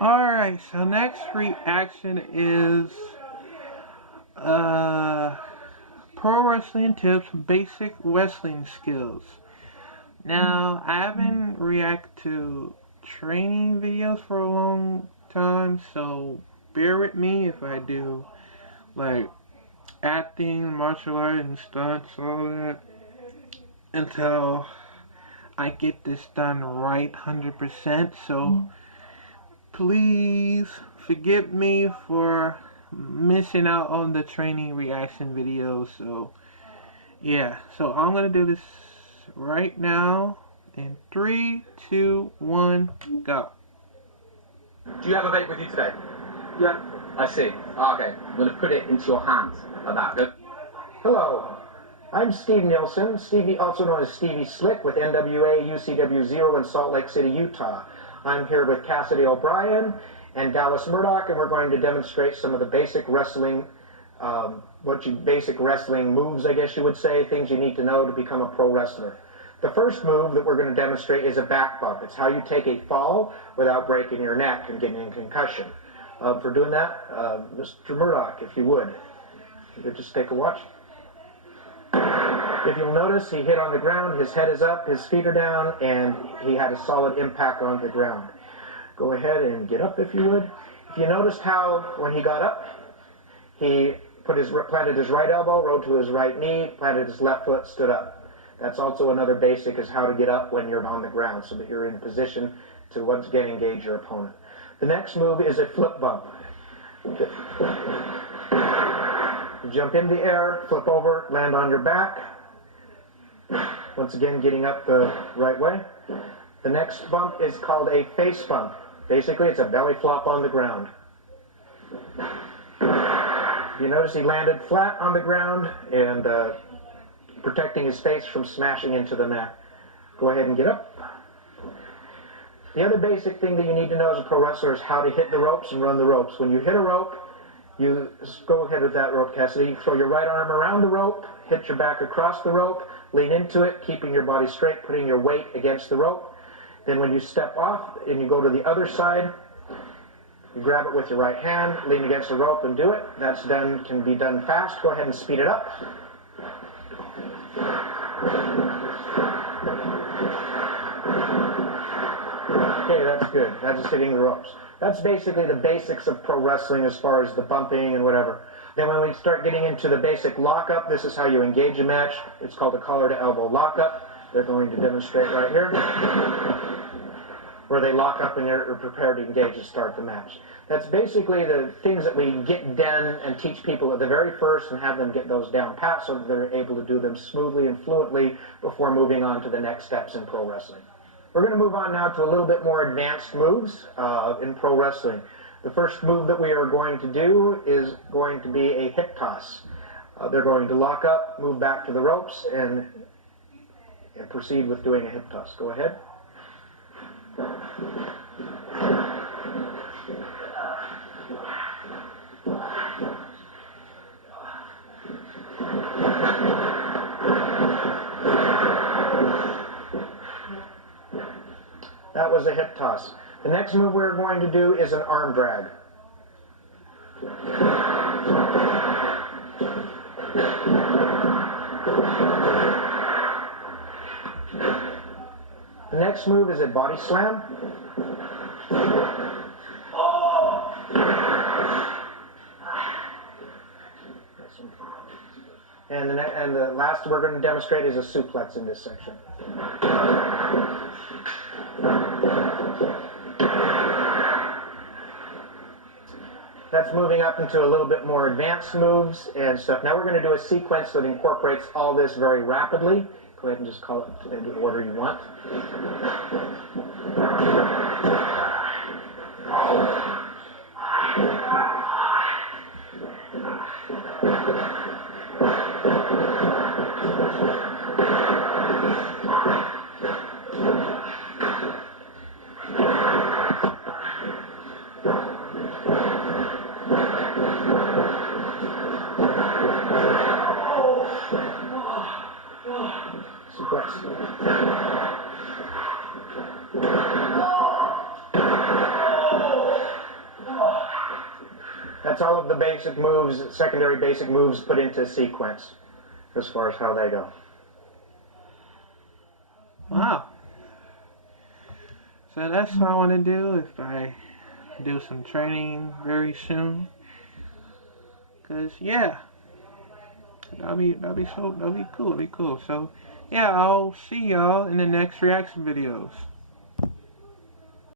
Alright, so next reaction is uh pro wrestling tips, basic wrestling skills. Now, I haven't react to training videos for a long time, so bear with me if I do like acting, martial art and stunts, all that until I get this done right 100%. So please forgive me for missing out on the training reaction videos. So yeah, so I'm gonna do this right now in 3, 2, 1, go. Do you have a vape with you today? Yeah. I see. Okay, I'm going to put it into your hands like that. Good. Hello, I'm Steve Nielsen, Stevie, also known as Stevie Slick, with NWA UCW 0 in Salt Lake City, Utah. I'm here with Cassidy O'Brien and Dallas Murdoch, and we're going to demonstrate some of the basic wrestling, basic wrestling moves, I guess you would say, things you need to know to become a pro wrestler. The first move that we're going to demonstrate is a back bump. It's how you take a fall without breaking your neck and getting a concussion. For doing that, Mr. Murdoch, if you would just take a watch. If you'll notice, he hit on the ground, his head is up, his feet are down, and he had a solid impact on the ground. Go ahead and get up if you would. If you noticed how when he got up, he planted his right elbow, rode to his right knee, planted his left foot, stood up. That's also another basic, is how to get up when you're on the ground so that you're in position to once again engage your opponent. The next move is a flip bump. You jump in the air, flip over, land on your back. Once again, getting up the right way. The next bump is called a face bump. Basically, it's a belly flop on the ground. You notice he landed flat on the ground and protecting his face from smashing into the mat. Go ahead and get up. The other basic thing that you need to know as a pro wrestler is how to hit the ropes and run the ropes. When you hit a rope, you go ahead with that rope, Cassidy. Throw your right arm around the rope, hit your back across the rope, lean into it, keeping your body straight, putting your weight against the rope. Then when you step off and you go to the other side, you grab it with your right hand, lean against the rope and do it. That's done, can be done fast. Go ahead and speed it up. Okay, that's good. That's just hitting the ropes. That's basically the basics of pro wrestling as far as the bumping and whatever. Then when we start getting into the basic lockup, this is how you engage a match. It's called a collar to elbow lockup. They're going to demonstrate right here, where they lock up and you're prepared to engage to start the match. That's basically the things that we get done and teach people at the very first and have them get those down pat so that they're able to do them smoothly and fluently before moving on to the next steps in pro wrestling. We're going to move on now to a little bit more advanced moves in pro wrestling. The first move that we are going to do is going to be a hip toss. They're going to lock up, move back to the ropes, and proceed with doing a hip toss. Go ahead. That was a hip toss. The next move we're going to do is an arm drag. The next move is a body slam. And the last we're going to demonstrate is a suplex in this section. That's moving up into a little bit more advanced moves and stuff. Now we're going to do a sequence that incorporates all this very rapidly. Go ahead and just call it in the order you want. all of the basic moves, secondary basic moves put into sequence as far as how they go. Wow. So that's what I want to do if I do some training very soon. Cause yeah, that'll be cool. That'll be cool. So yeah, I'll see y'all in the next reaction videos.